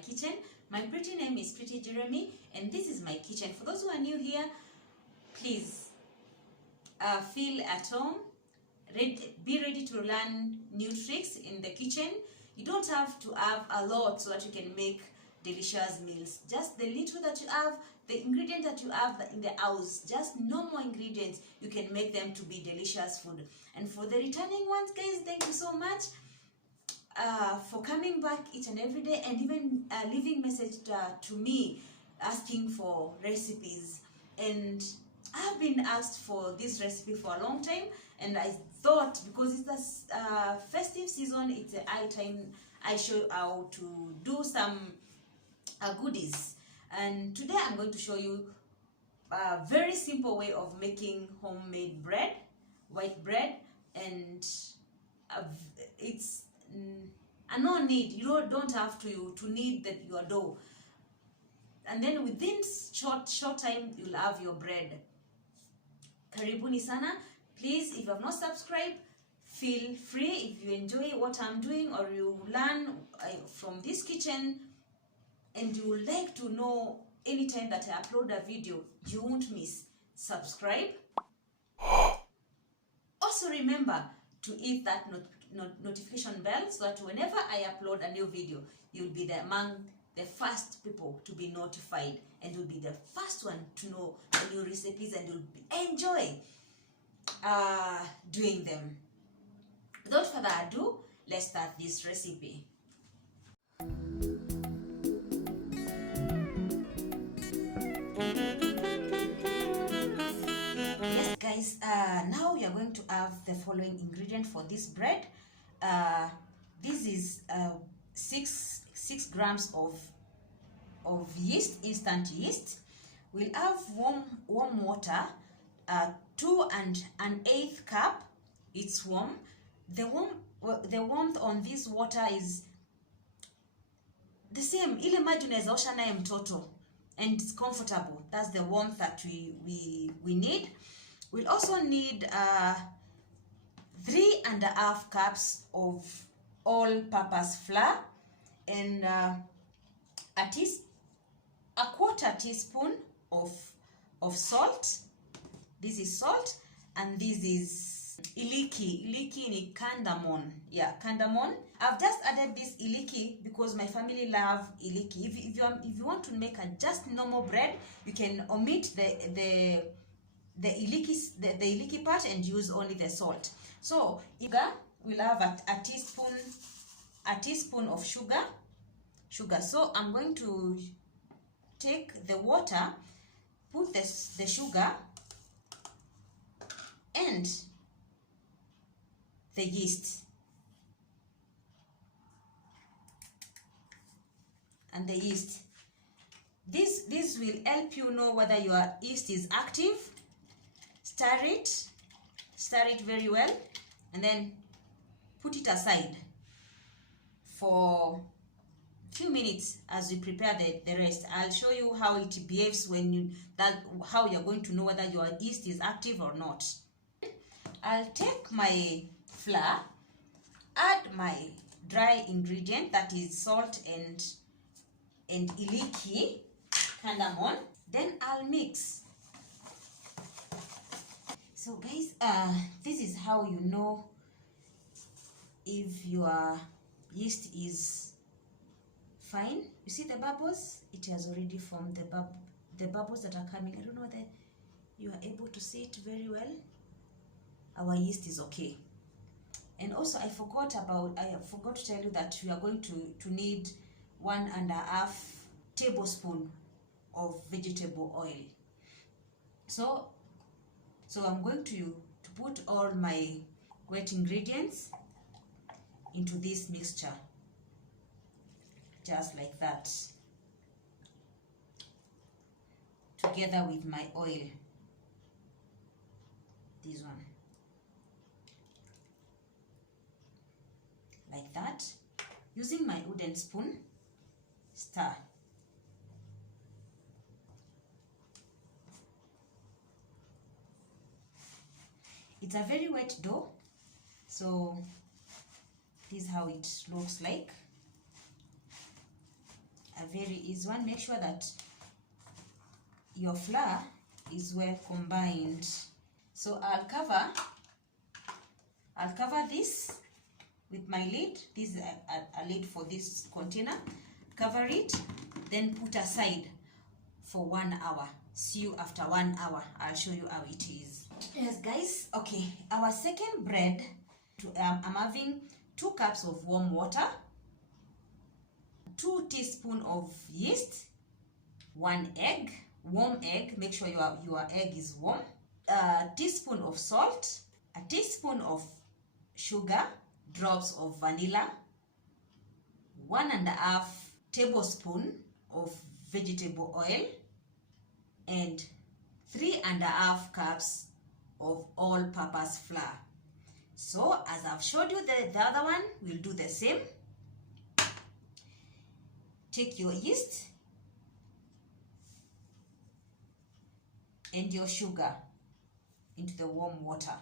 kitchen. My pretty name is Pretty Jeremy, and this is my kitchen. For those who are new here, please feel at home. Be ready to learn new tricks in the kitchen. You don't have to have a lot so that you can make delicious meals. Just the little that you have, the ingredients that you have in the house, just normal ingredients, you can make them to be delicious food. And for the returning ones, guys, thank you so much for coming back each and every day, and even leaving message to me asking for recipes. And I've been asked for this recipe for a long time, and I thought because it's the festive season, it's a high time I show how to do some goodies. And today I'm going to show you a very simple way of making homemade bread, white bread, and it's a no knead. You don't have to knead your dough, and then within short time you'll have your bread. Karibuni sana. Please, if you have not subscribed, feel free. If you enjoy what I'm doing or you learn from this kitchen and you would like to know anytime that I upload a video, you won't miss, subscribe. Also remember to hit that notification bell so that whenever I upload a new video, you'll be among the first people to be notified, and you'll be the first one to know the new recipes, and you'll enjoy doing them. Without further ado, let's start this recipe. Yes guys, now we are going to have the following ingredient for this bread. This is 6 grams of yeast, instant yeast. We'll have warm water, 2 1/8 cup. It's warm. The warmth on this water is the same ile maji unaweza osha naye mtoto, and it's comfortable. That's the warmth that we need. We'll also need 3 1/2 cups of all-purpose flour, and a 1/4 teaspoon of salt. This is salt, and this is iliki ni cardamon. Yeah, cardamon. I've just added this iliki because my family love iliki. If you want to make a just normal bread, you can omit the iliki part and use only the salt. So we'll have a teaspoon of sugar. So I'm going to take the water, put the sugar and the yeast, this will help you know whether your yeast is active. Stir it very well, and then put it aside for few minutes as we prepare the rest. I'll show you how it behaves how you're going to know whether your yeast is active or not. I'll take my flour, add my dry ingredient, that is salt and iliki, cardamom, then I'll mix. So guys, this is how you know if your yeast is fine. You see the bubbles? It has already formed the bubbles that are coming. I don't know whether you are able to see it very well. Our yeast is okay. And also I forgot to tell you that we are going to need 1 1/2 tablespoon of vegetable oil. So I'm going to put all my wet ingredients into this mixture, just like that, together with my oil, this one, like that. Using my wooden spoon, stir. It's a very wet dough, so this is how it looks like. a very easy one. Make sure that your flour is well combined. So I'll cover this with my lid. This is a lid for this container. Cover it, then put aside for 1 hour. See you after 1 hour. I'll show you how it is. Yes guys, okay, our second bread, I'm having 2 cups of warm water, 2 teaspoons of yeast, 1 egg, warm egg, make sure your egg is warm, a teaspoon of salt, a teaspoon of sugar, drops of vanilla, 1.5 tablespoon of vegetable oil, and 3.5 cups of all-purpose flour. So as I've showed you the other one, we'll do the same. Take your yeast and your sugar into the warm water.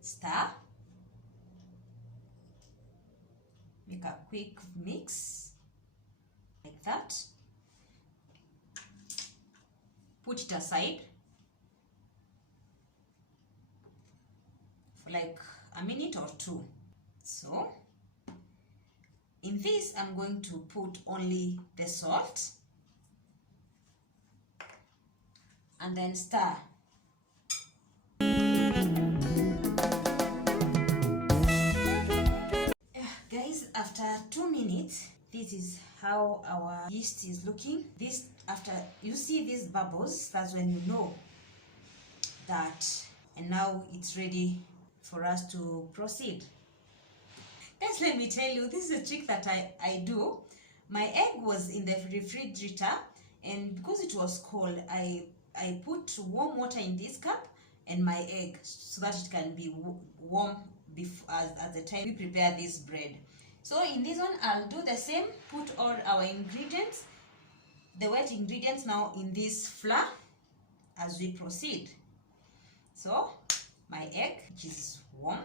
Stir. Make a quick mix like that. Put it aside for like a minute or 2. So in this, I'm going to put only the salt and then stir. Guys, after 2 minutes, this is how our yeast is looking. This, after you see these bubbles, that's when you know that, and now it's ready for us to proceed. Guys, let me tell you, this is a trick that I do. My egg was in the refrigerator, and because it was cold, I put warm water in this cup and my egg so that it can be warm at the time we prepare this bread. So in this one, I'll do the same. Put all our ingredients, the wet ingredients, now in this flour as we proceed. So my egg, which is warm,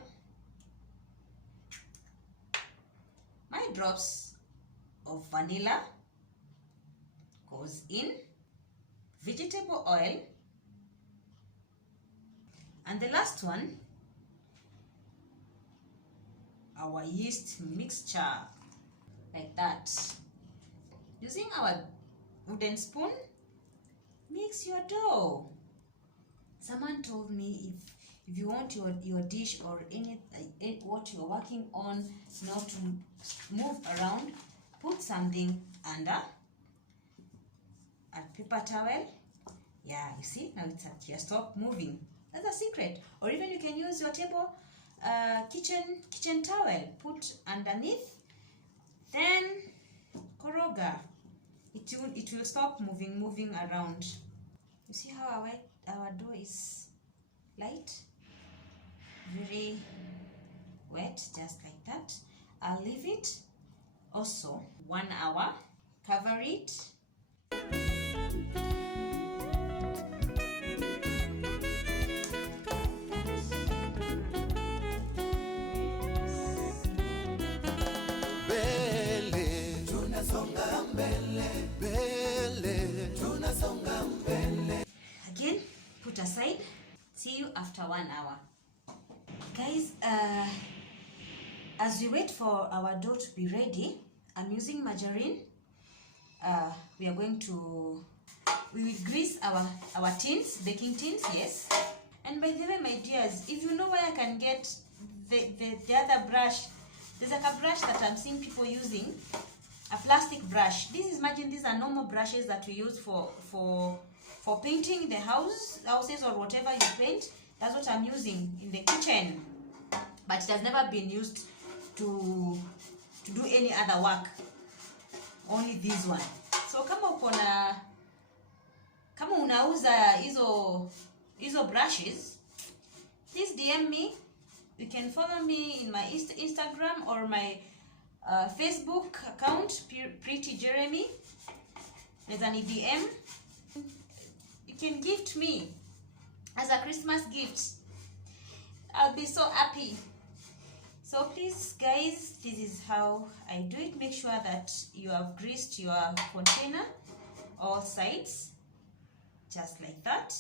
my drops of vanilla goes in, vegetable oil, and the last one, our yeast mixture, like that. Using our wooden spoon, mix your dough. Someone told me if you want your dish or any what you're working on not to move around, put something under a paper towel. Yeah, you see, now it's at your stop moving. That's a secret. Or even you can use your table kitchen towel, put underneath, then koroga. It will stop moving around. You see how our dough is light, very wet, just like that. I'll leave it also 1 hour. Cover it. Again, put aside. See you after 1 hour. Guys, as we wait for our dough to be ready, I'm using margarine. We will grease our tins, baking tins, yes. And by the way, my dears, if you know where I can get the other brush, there's like a brush that I'm seeing people using, a plastic brush. Imagine these are normal brushes that we use for painting the houses or whatever you paint. That's what I'm using in the kitchen, but it has never been used to do any other work, only this one. So kama unauza hizo brushes, please DM me. You can follow me in my Instagram or my Facebook account, Pretty Jeremy. There's an DM. You can gift me as a Christmas gift. I'll be so happy. So please guys, this is how I do it. Make sure that you have greased your container all sides, just like that,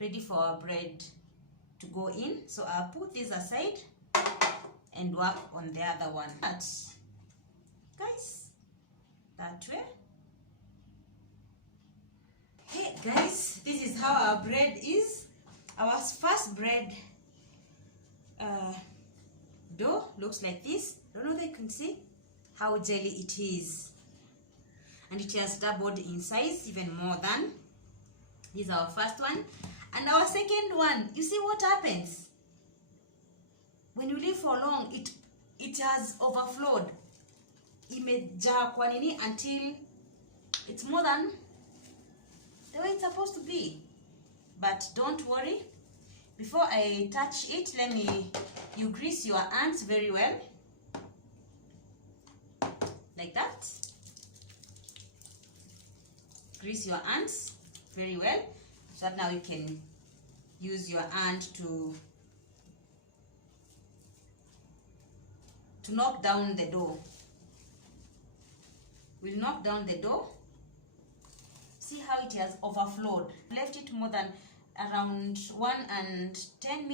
ready for our bread to go in. So I'll put this aside and work on the other one. But guys, that way. Hey guys, this is how our bread is. Our first bread dough looks like this. I don't know if you can see how jelly it is, and it has doubled in size even more than this is our first one. And our second one, you see what happens when you leave for long? It has overflowed, imejaa kwa nini, until it's more than the way it's supposed to be. But don't worry, before I touch it, you grease your hands very well, like that. Grease your hands very well, so that now you can use your hand to knock down the dough. We'll knock down the dough. See how it has overflowed. Left it more than around 1 hour 10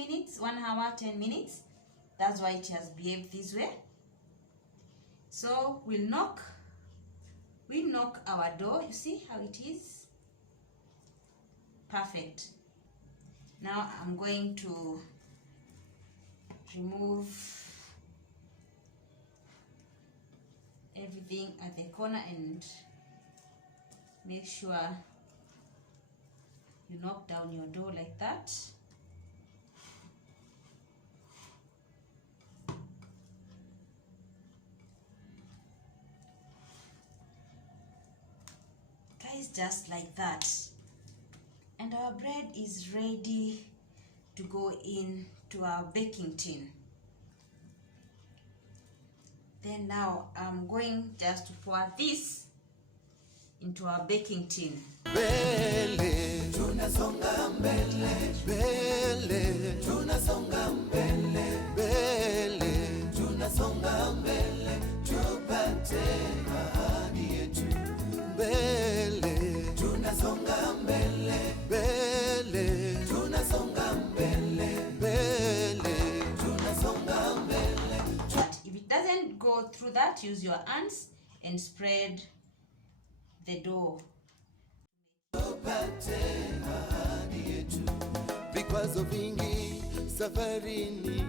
minutes. That's why it has behaved this way. So we'll knock our dough. You see how it is? Perfect. Now I'm going to remove everything at the corner and make sure you knock down your dough like that. Guys, just like that. And our bread is ready to go into our baking tin. Then now I'm going just to pour this into our baking tin. Bele, tunasonga mbele, bele, tunasonga mbele, bele, tunasonga mbele, tupate ahadi yetu. Bele, tunasonga mbele, bele, tunasonga mbele, bele, tunasonga mbele. But if it doesn't go through that, use your hands and spread the dough. Vikwazo vingi safarini,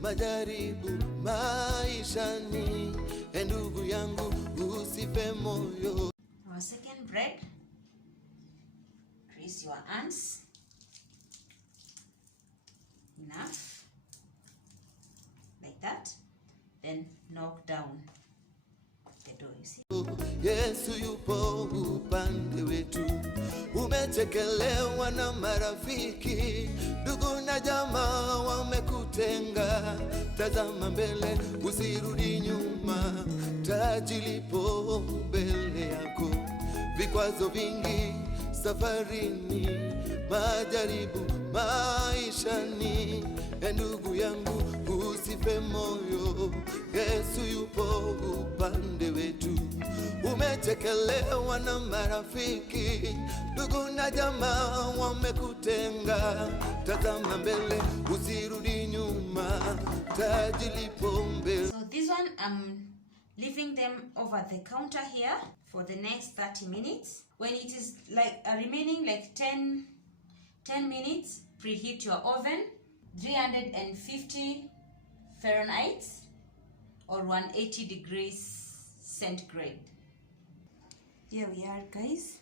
majaribu maishani, ndugu yangu usife moyo. Our second bread, grease your hands enough, like that, then knock down the dough. You see? Yesu yupo upande wetu, umechekelewa na marafiki, ndugu na jamaa wamekutenga. Tazama mbele, usirudi nyuma, taji lipo mbele yako. Vikwazo vingi safarini, majaribu maishani, ndugu yangu usife moyo. Yesu yupo upande wetu, umechekelewa na marafiki, ndugu na jamaa wamekutenga. Tazama mbele, usirudi nyuma, taji lipo mbele. So this one, I'm leaving them over the counter here for the next 30 minutes. When it is like remaining like 10 minutes, preheat your oven, 350 Fahrenheit or 180 degrees centigrade. Here we are, guys,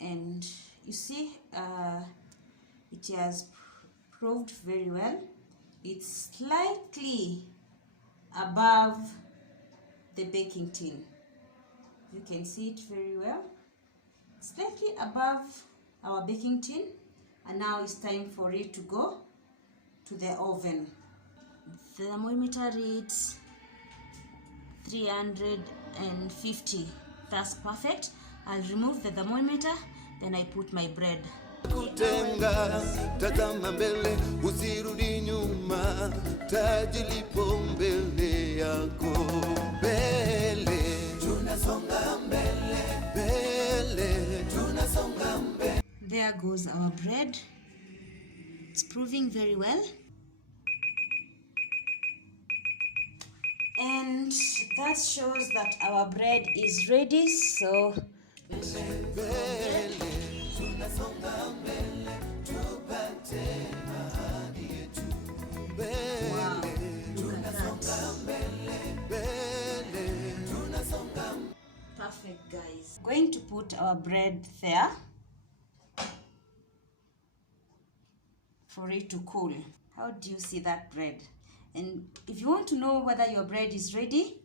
and you see it has proved very well. It's slightly above the baking tin. You can see it very well. Slightly above our baking tin, and now it's time for it to go to the oven. The thermometer reads 350. That's perfect. I'll remove the thermometer, then I put my bread. wamekutenga, tazama mbele, usirudi nyuma, taji lipo mbele yako. Mbele, tunasonga mbele, mbele, tunasonga mbele. There goes our bread. It's proving very well. And that shows that our bread is ready. So wow, look at that. Perfect, guys. Going to put our bread there for it to cool. How do you see that bread? And if you want to know whether your bread is ready,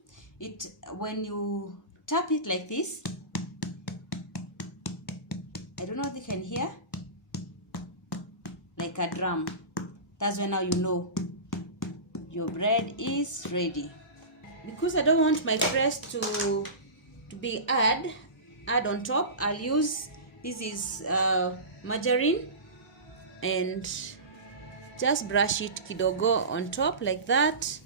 when you tap it like this, I don't know if you can hear, like a drum. That's when now you know your bread is ready. Because I don't want my crust to be add on top, I'll use, this is margarine, and just brush it kidogo on top like that.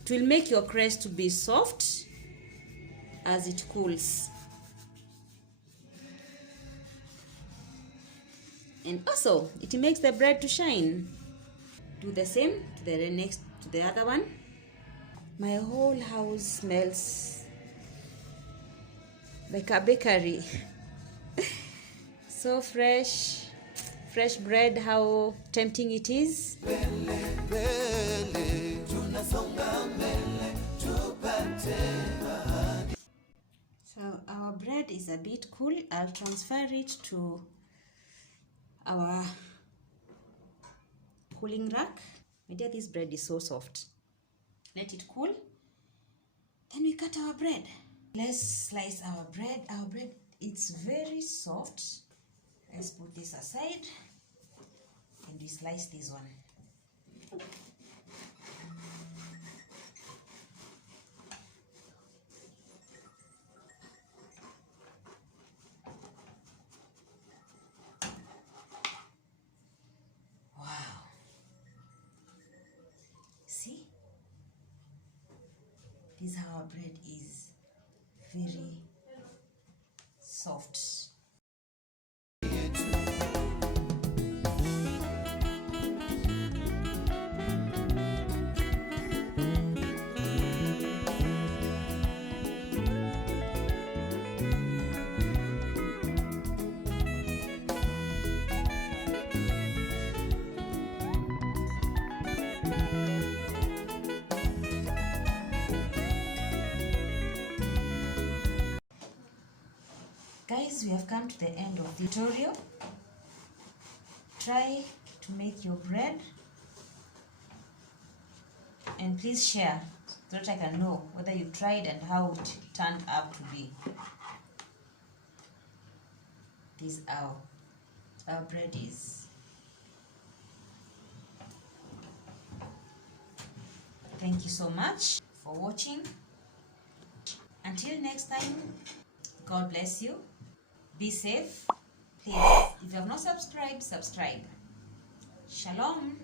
It will make your crust to be soft as it cools. And also it makes the bread to shine. Do the same to the other one. My whole house smells like a bakery. So fresh bread, how tempting it is. So our bread is a bit cool. I'll transfer it to our cooling rack. My dear, this bread is so soft. Let it cool. Then we cut our bread. Let's slice our bread. Our bread, it's very soft. Let's put this aside and we slice this one. Wow. See? This is how our bread is. Very soft. Guys, we have come to the end of the tutorial. Try to make your bread and please share so that I can know whether you tried and how it turned out to be. This is how our bread is. Thank you so much for watching. Until next time, God bless you. Be safe. Please, if you have not subscribed, subscribe. Shalom.